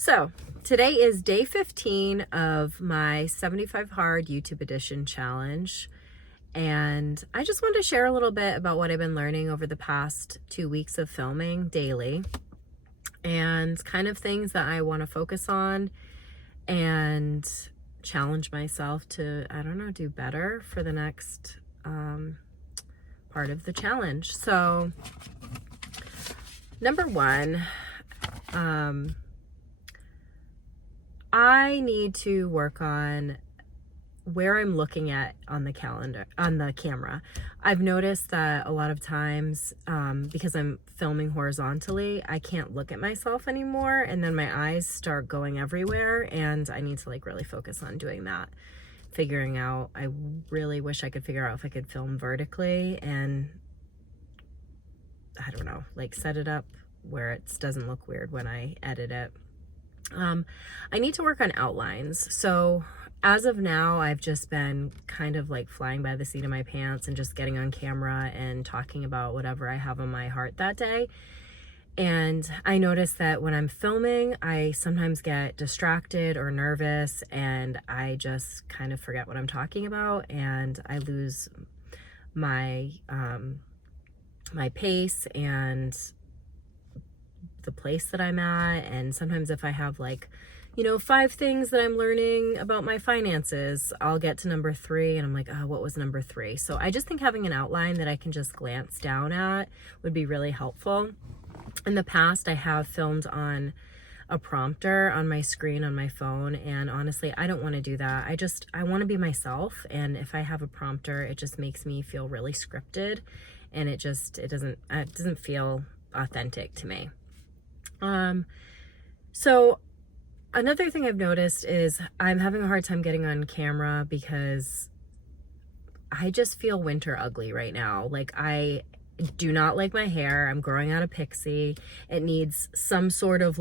So today is day 15 of my 75 Hard YouTube Edition challenge. And I just wanted to share a little bit about what I've been learning over the past 2 weeks of filming daily and kind of things that I want to focus on and challenge myself to, I don't know, do better for the next part of the challenge. So number one, I need to work on where I'm looking at on the camera. I've noticed that a lot of times, because I'm filming horizontally, I can't look at myself anymore, and then my eyes start going everywhere, and I need to really focus on doing that. Figuring out, I really wish I could figure out if I could film vertically and, I don't know, set it up where it doesn't look weird when I edit it. I need to work on outlines. So as of now, I've just been kind of flying by the seat of my pants and just getting on camera and talking about whatever I have on my heart that day. And I notice that when I'm filming, I sometimes get distracted or nervous and I just kind of forget what I'm talking about, and I lose my my pace and the place that I'm at. And sometimes if I have 5 things that I'm learning about my finances, I'll get to number 3 and I'm like, oh, what was number 3? So I just think having an outline that I can just glance down at would be really helpful. In the past, I have filmed on a prompter on my screen on my phone, and honestly, I don't want to do that. I want to be myself, and if I have a prompter, it just makes me feel really scripted, and it doesn't feel authentic to me. So another thing I've noticed is I'm having a hard time getting on camera because I just feel winter ugly right now. I do not like my hair. I'm growing out a pixie. It needs some sort of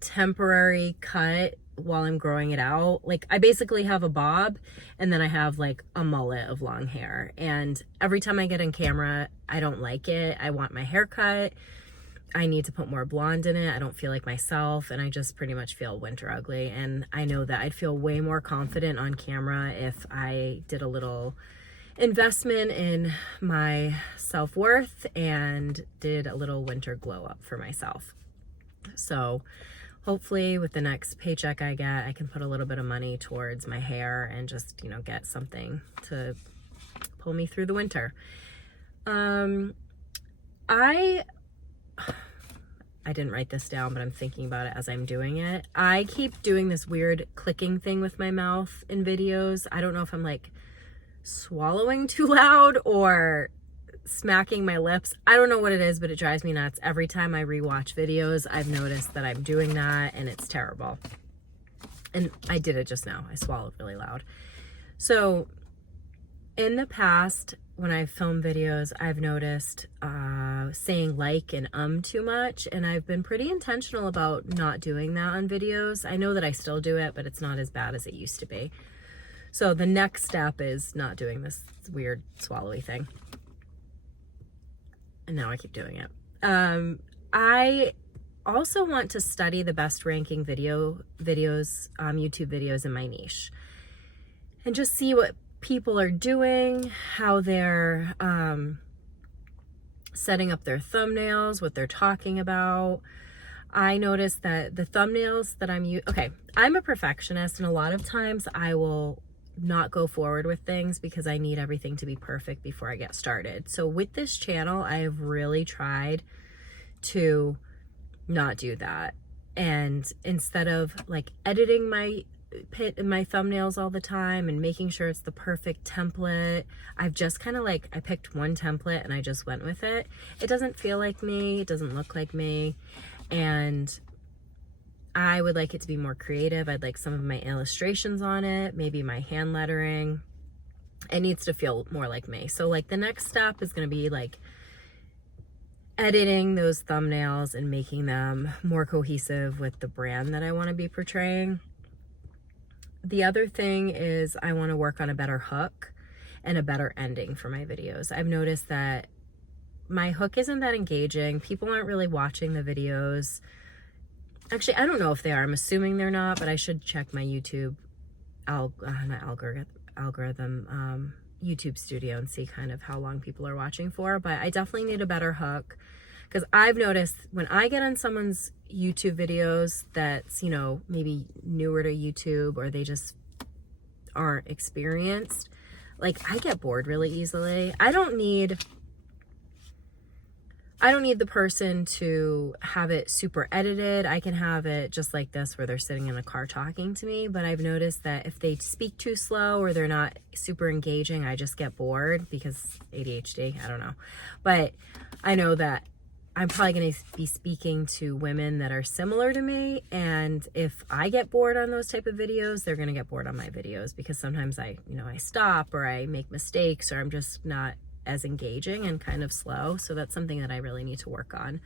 temporary cut while I'm growing it out. I basically have a bob, and then I have a mullet of long hair. And every time I get on camera, I don't like it. I want my hair cut. I need to put more blonde in it. I don't feel like myself, and I just pretty much feel winter ugly. And I know that I'd feel way more confident on camera if I did a little investment in my self-worth and did a little winter glow up for myself. So hopefully with the next paycheck I get, I can put a little bit of money towards my hair and just, get something to pull me through the winter. I didn't write this down, but I'm thinking about it as I'm doing it. I keep doing this weird clicking thing with my mouth in videos. I don't know if I'm swallowing too loud or smacking my lips. I don't know what it is, but it drives me nuts. Every time I rewatch videos, I've noticed that I'm doing that, and it's terrible. And I did it just now. I swallowed really loud. So in the past, when I film videos, I've noticed saying and too much, and I've been pretty intentional about not doing that on videos. I know that I still do it, but it's not as bad as it used to be. So the next step is not doing this weird swallowy thing. And now I keep doing it. I also want to study the best ranking YouTube videos in my niche and just see what people are doing, how they're setting up their thumbnails, what they're talking about. I noticed that the thumbnails that I'm a perfectionist, and a lot of times I will not go forward with things because I need everything to be perfect before I get started. So with this channel, I have really tried to not do that. And instead of editing my thumbnails all the time and making sure it's the perfect template, I've just kind of I picked one template and I just went with it. It doesn't feel like me, it doesn't look like me, and I would like it to be more creative. I'd like some of my illustrations on it, maybe my hand lettering. It needs to feel more like me. So the next step is going to be editing those thumbnails and making them more cohesive with the brand that I want to be portraying. The other thing is I want to work on a better hook and a better ending for my videos. I've noticed that my hook isn't that engaging. People aren't really watching the videos. Actually, I don't know if they are. I'm assuming they're not, but I should check my YouTube not algorithm, YouTube Studio and see kind of how long people are watching for. But I definitely need a better hook, because I've noticed when I get on someone's YouTube videos that's, you know, maybe newer to YouTube, or they just aren't experienced, like, I get bored really easily. I don't need the person to have it super edited. I can have it just like this, where they're sitting in a car talking to me. But I've noticed that if they speak too slow or they're not super engaging, I just get bored, because ADHD, I don't know. But I know that I'm probably going to be speaking to women that are similar to me. And if I get bored on those type of videos, they're going to get bored on my videos, because sometimes I stop, or I make mistakes, or I'm just not as engaging and kind of slow. So that's something that I really need to work on.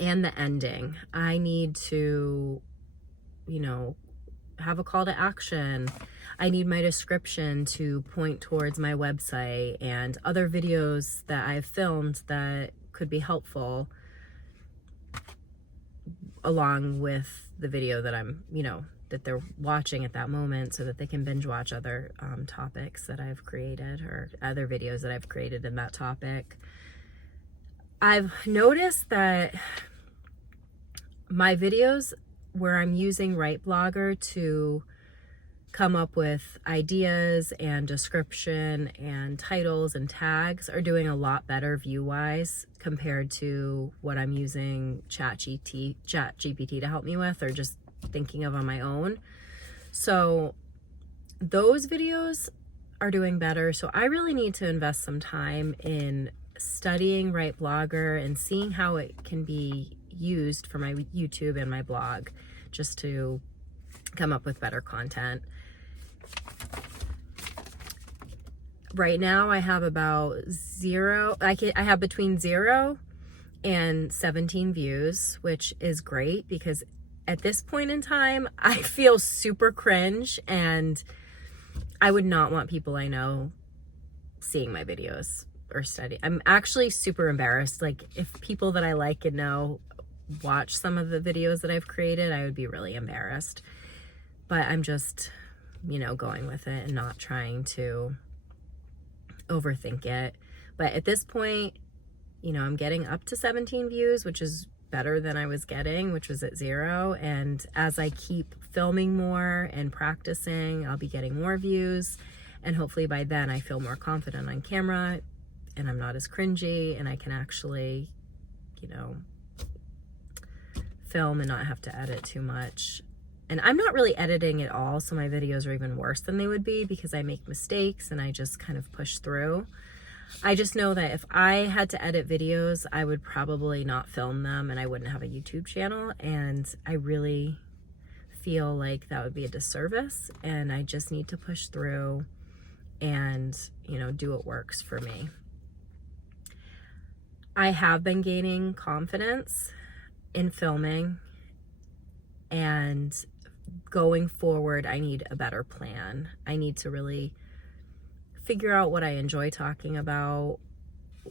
And the ending, I need to, have a call to action. I need my description to point towards my website and other videos that I've filmed that could be helpful, along with the video that I'm, that they're watching at that moment, so that they can binge watch other topics that I've created, or other videos that I've created in that topic. I've noticed that my videos where I'm using WriteBlogger to come up with ideas and description and titles and tags are doing a lot better view-wise, compared to what I'm using ChatGPT to help me with, or just thinking of on my own. So those videos are doing better. So I really need to invest some time in studying WriteBlogger and seeing how it can be used for my YouTube and my blog, just to come up with better content. Right now I have about I have between 0 and 17 views, which is great, because at this point in time, I feel super cringe, and I would not want people I know seeing my videos or study. I'm actually super embarrassed. Like, if people that I like and know watch some of the videos that I've created, I would be really embarrassed. But I'm just, going with it and not trying to overthink it. But at this point, I'm getting up to 17 views, which is better than I was getting, which was at 0. And as I keep filming more and practicing, I'll be getting more views. And hopefully by then I feel more confident on camera, and I'm not as cringy, and I can actually, film and not have to edit too much. And I'm not really editing at all, so my videos are even worse than they would be, because I make mistakes and I just kind of push through. I just know that if I had to edit videos, I would probably not film them, and I wouldn't have a YouTube channel. And I really feel like that would be a disservice, and I just need to push through and, do what works for me. I have been gaining confidence in filming, and going forward, I need a better plan. I need to really figure out what I enjoy talking about,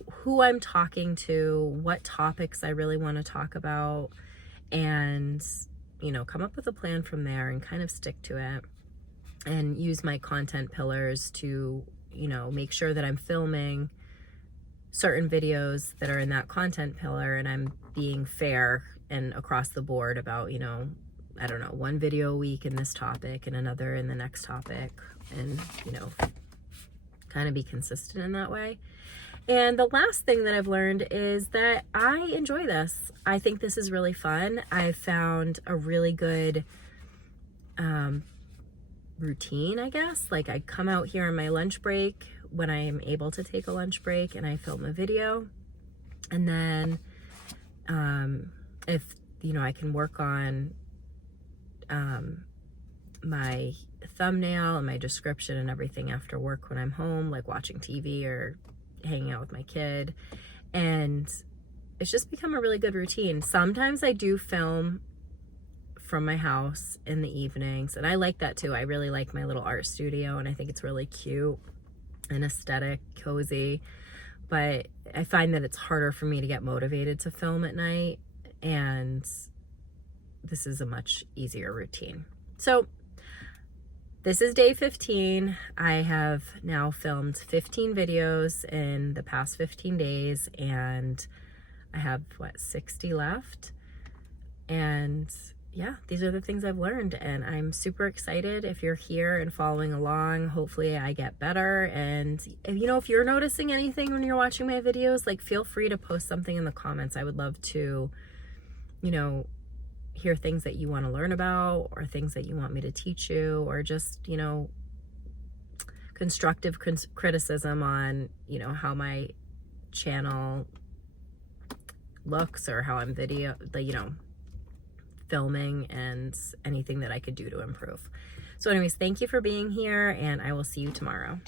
who I'm talking to, what topics I really want to talk about, and, come up with a plan from there and kind of stick to it, and use my content pillars to, make sure that I'm filming certain videos that are in that content pillar, and I'm being fair and across the board about, I don't know, one video a week in this topic and another in the next topic, and, kind of be consistent in that way. And the last thing that I've learned is that I enjoy this. I think this is really fun. I've found a really good routine, I guess. Like, I come out here on my lunch break, when I am able to take a lunch break, and I film a video. And then if, I can work on my thumbnail and my description and everything after work when I'm home, like watching TV or hanging out with my kid. And it's just become a really good routine. Sometimes I do film from my house in the evenings, and I like that too. I really like my little art studio, and I think it's really cute and aesthetic, cozy. But I find that it's harder for me to get motivated to film at night, and this is a much easier routine. So this is day 15. I have now filmed 15 videos in the past 15 days, and I have, 60 left. And yeah, these are the things I've learned, and I'm super excited. If you're here and following along, hopefully I get better. And if you're noticing anything when you're watching my videos, like, feel free to post something in the comments. I would love to, hear things that you want to learn about, or things that you want me to teach you, or just, constructive criticism on, how my channel looks, or how I'm filming, and anything that I could do to improve. So anyways, thank you for being here, and I will see you tomorrow.